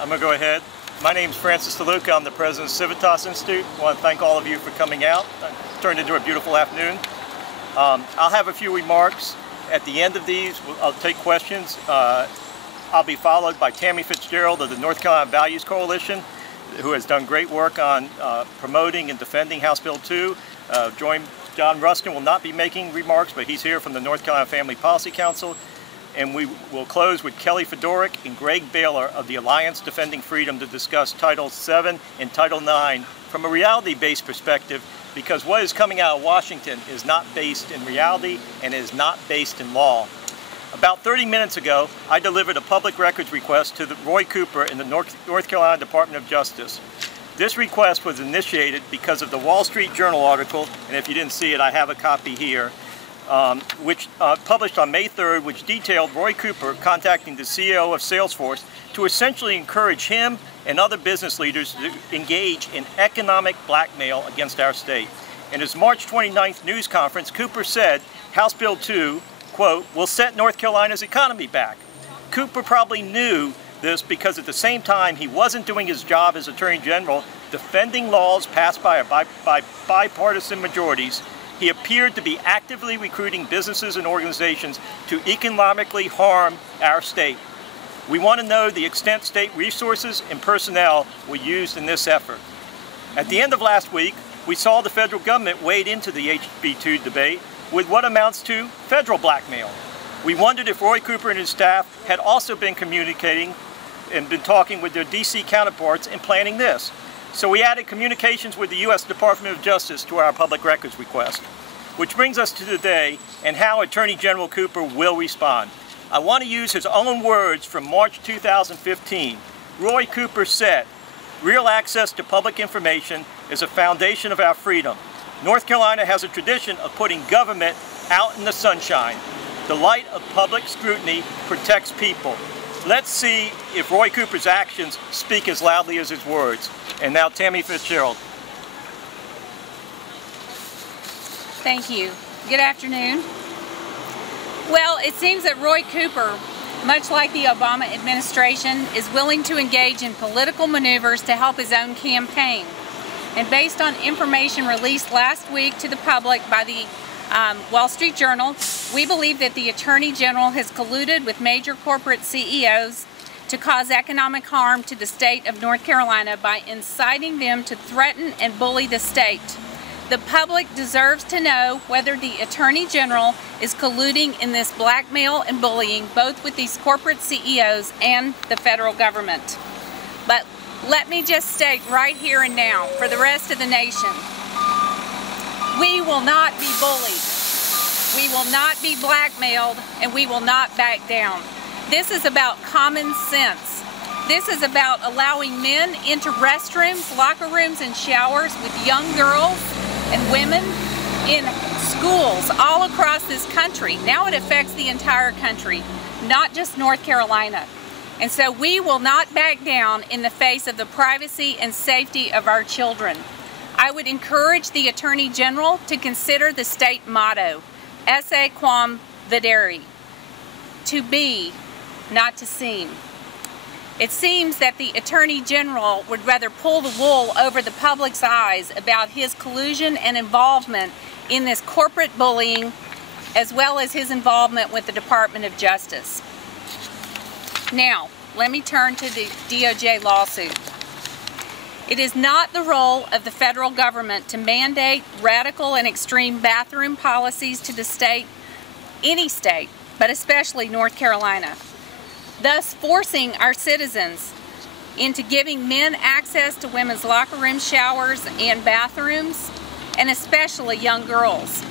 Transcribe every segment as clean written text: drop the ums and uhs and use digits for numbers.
I'm going to go ahead. My name is Francis DeLuca. I'm the president of Civitas Institute. I want to thank all of you for coming out. It turned into a beautiful afternoon. I'll have a few remarks. At the end of these, I'll take questions. I'll be followed by Tammy Fitzgerald of the North Carolina Values Coalition, who has done great work on promoting and defending House Bill 2. John Ruskin will not be making remarks, but he's here from the North Carolina Family Policy Council. And we will close with Kelly Fedoric and Greg Baylor of the Alliance Defending Freedom to discuss Title VII and Title IX from a reality-based perspective, because what is coming out of Washington is not based in reality and is not based in law. About 30 minutes ago, I delivered a public records request to Roy Cooper in the North Carolina Department of Justice. This request was initiated because of the Wall Street Journal article, and if you didn't see it, I have a copy here, which published on May 3rd, which detailed Roy Cooper contacting the CEO of Salesforce to essentially encourage him and other business leaders to engage in economic blackmail against our state. In his March 29th news conference, Cooper said House Bill 2, quote, will set North Carolina's economy back. Cooper probably knew this because at the same time he wasn't doing his job as Attorney General defending laws passed by bipartisan majorities. He appeared to be actively recruiting businesses and organizations to economically harm our state. We want to know the extent state resources and personnel were used in this effort. At the end of last week, we saw the federal government wade into the HB2 debate with what amounts to federal blackmail. We wondered if Roy Cooper and his staff had also been communicating and been talking with their DC counterparts and planning this. So we added communications with the U.S. Department of Justice to our public records request, which brings us to today and how Attorney General Cooper will respond. I want to use his own words from March 2015. Roy Cooper said, "Real access to public information is a foundation of our freedom. North Carolina has a tradition of putting government out in the sunshine. The light of public scrutiny protects people." Let's see if Roy Cooper's actions speak as loudly as his words. And now Tammy Fitzgerald. Thank you. Good afternoon. Well, it seems that Roy Cooper, much like the Obama administration, is willing to engage in political maneuvers to help his own campaign. And based on information released last week to the public by the Wall Street Journal, we believe that the Attorney General has colluded with major corporate CEOs to cause economic harm to the state of North Carolina by inciting them to threaten and bully the state. The public deserves to know whether the Attorney General is colluding in this blackmail and bullying both with these corporate CEOs and the federal government. But let me just state right here and now for the rest of the nation, we will not be bullied, we will not be blackmailed, and we will not back down. This is about common sense. This is about allowing men into restrooms, locker rooms, and showers with young girls and women in schools all across this country. Now it affects the entire country, not just North Carolina. And so we will not back down in the face of the privacy and safety of our children. I would encourage the Attorney General to consider the state motto, esse quam videri, to be, not to seem. It seems that the Attorney General would rather pull the wool over the public's eyes about his collusion and involvement in this corporate bullying, as well as his involvement with the Department of Justice. Now, let me turn to the DOJ lawsuit. It is not the role of the federal government to mandate radical and extreme bathroom policies to the state, any state, but especially North Carolina, thus forcing our citizens into giving men access to women's locker room showers and bathrooms, and especially young girls.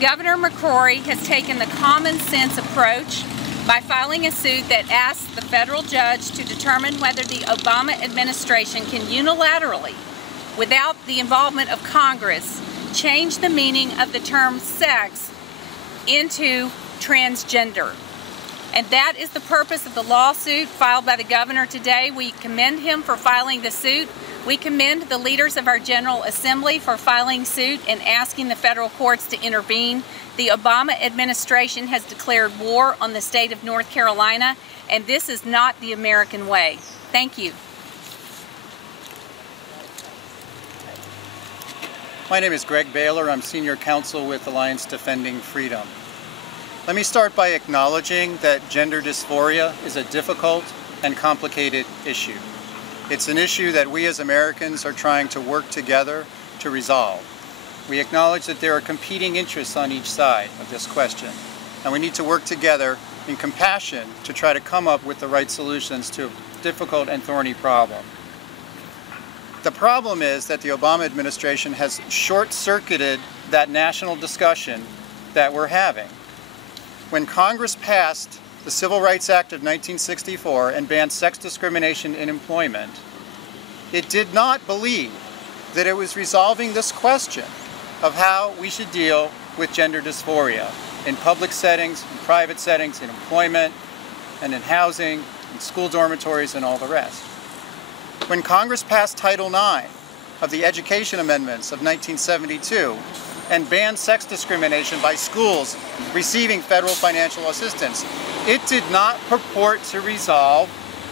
Governor McCrory has taken the common sense approach by filing a suit that asks the federal judge to determine whether the Obama administration can unilaterally, without the involvement of Congress, change the meaning of the term sex into transgender. And that is the purpose of the lawsuit filed by the governor today. We commend him for filing the suit. We commend the leaders of our General Assembly for filing suit and asking the federal courts to intervene. The Obama administration has declared war on the state of North Carolina, and this is not the American way. Thank you. My name is Greg Baylor. I'm Senior Counsel with Alliance Defending Freedom. Let me start by acknowledging that gender dysphoria is a difficult and complicated issue. It's an issue that we as Americans are trying to work together to resolve. We acknowledge that there are competing interests on each side of this question, and we need to work together in compassion to try to come up with the right solutions to a difficult and thorny problem. The problem is that the Obama administration has short-circuited that national discussion that we're having. When Congress passed the Civil Rights Act of 1964 and banned sex discrimination in employment, it did not believe that it was resolving this question of how we should deal with gender dysphoria in public settings, in private settings, in employment, and in housing, in school dormitories, and all the rest. When Congress passed Title IX of the Education Amendments of 1972 and banned sex discrimination by schools receiving federal financial assistance, it did not purport to resolve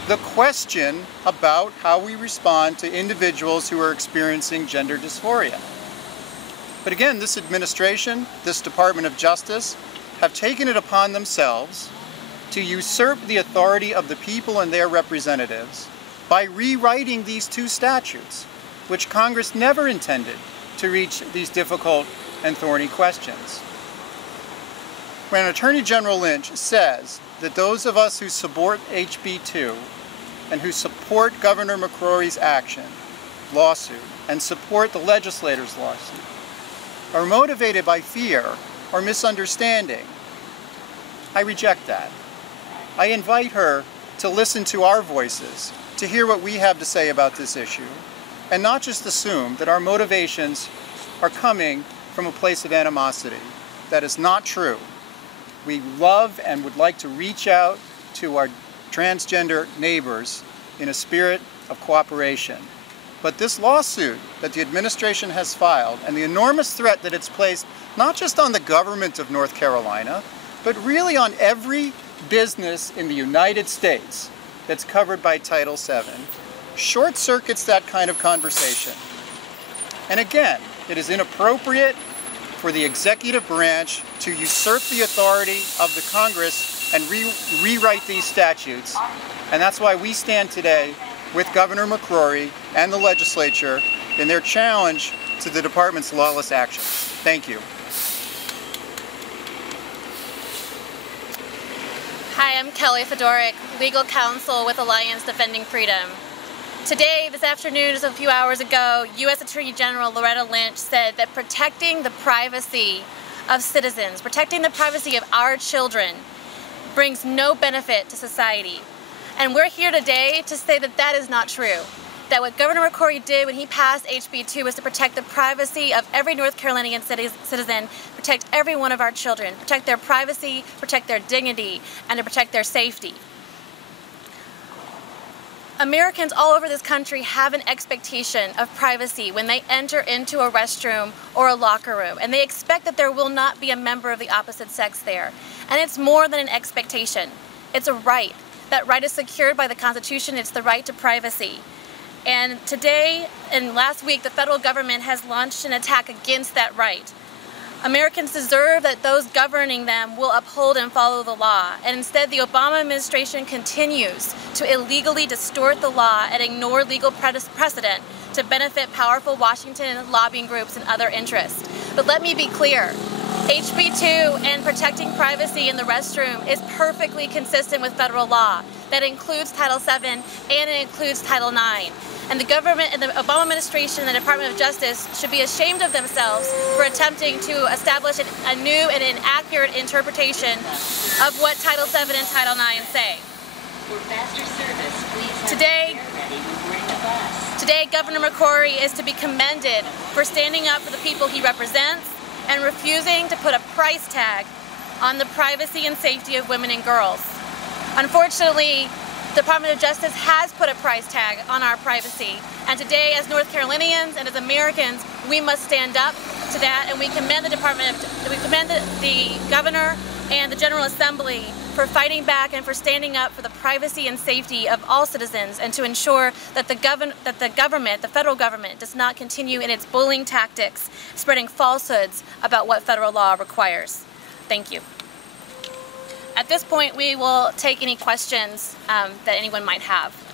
the question about how we respond to individuals who are experiencing gender dysphoria. But again, this administration, this Department of Justice, have taken it upon themselves to usurp the authority of the people and their representatives by rewriting these two statutes, which Congress never intended to reach these difficult and thorny questions. When Attorney General Lynch says that those of us who support HB2 and who support Governor McCrory's lawsuit, and support the legislator's lawsuit, are motivated by fear or misunderstanding, I reject that. I invite her to listen to our voices, to hear what we have to say about this issue, and not just assume that our motivations are coming from a place of animosity. That is not true. We love and would like to reach out to our transgender neighbors in a spirit of cooperation. But this lawsuit that the administration has filed and the enormous threat that it's placed not just on the government of North Carolina, but really on every business in the United States that's covered by Title VII, short-circuits that kind of conversation. And again, it is inappropriate for the executive branch to usurp the authority of the Congress and rewrite these statutes. And that's why we stand today with Governor McCrory and the legislature in their challenge to the department's lawless actions. Thank you. Hi, I'm Kelly Fedoric, legal counsel with Alliance Defending Freedom. Today, this afternoon, just a few hours ago, U.S. Attorney General Loretta Lynch said that protecting the privacy of citizens, protecting the privacy of our children, brings no benefit to society. And we're here today to say that that is not true. That what Governor McCrory did when he passed HB2 was to protect the privacy of every North Carolinian citizen, protect every one of our children, protect their privacy, protect their dignity, and to protect their safety. Americans all over this country have an expectation of privacy when they enter into a restroom or a locker room, and they expect that there will not be a member of the opposite sex there. And it's more than an expectation. It's a right. That right is secured by the Constitution. It's the right to privacy. And today and last week, the federal government has launched an attack against that right. Americans deserve that those governing them will uphold and follow the law. And instead, the Obama administration continues to illegally distort the law and ignore legal precedent to benefit powerful Washington lobbying groups and other interests. But let me be clear. HB2 and protecting privacy in the restroom is perfectly consistent with federal law. That includes Title VII and it includes Title IX. And the government and the Obama administration and the Department of Justice should be ashamed of themselves for attempting to establish a new and inaccurate interpretation of what Title VII and Title IX say. For faster service, please Today, Governor McCrory is to be commended for standing up for the people he represents and refusing to put a price tag on the privacy and safety of women and girls. Unfortunately, the Department of Justice has put a price tag on our privacy. And today, as North Carolinians and as Americans, we must stand up to that, and we commend the governor and the General Assembly for fighting back and for standing up for the privacy and safety of all citizens, and to ensure that the federal government does not continue in its bullying tactics, spreading falsehoods about what federal law requires. Thank you. At this point, we will take any questions that anyone might have.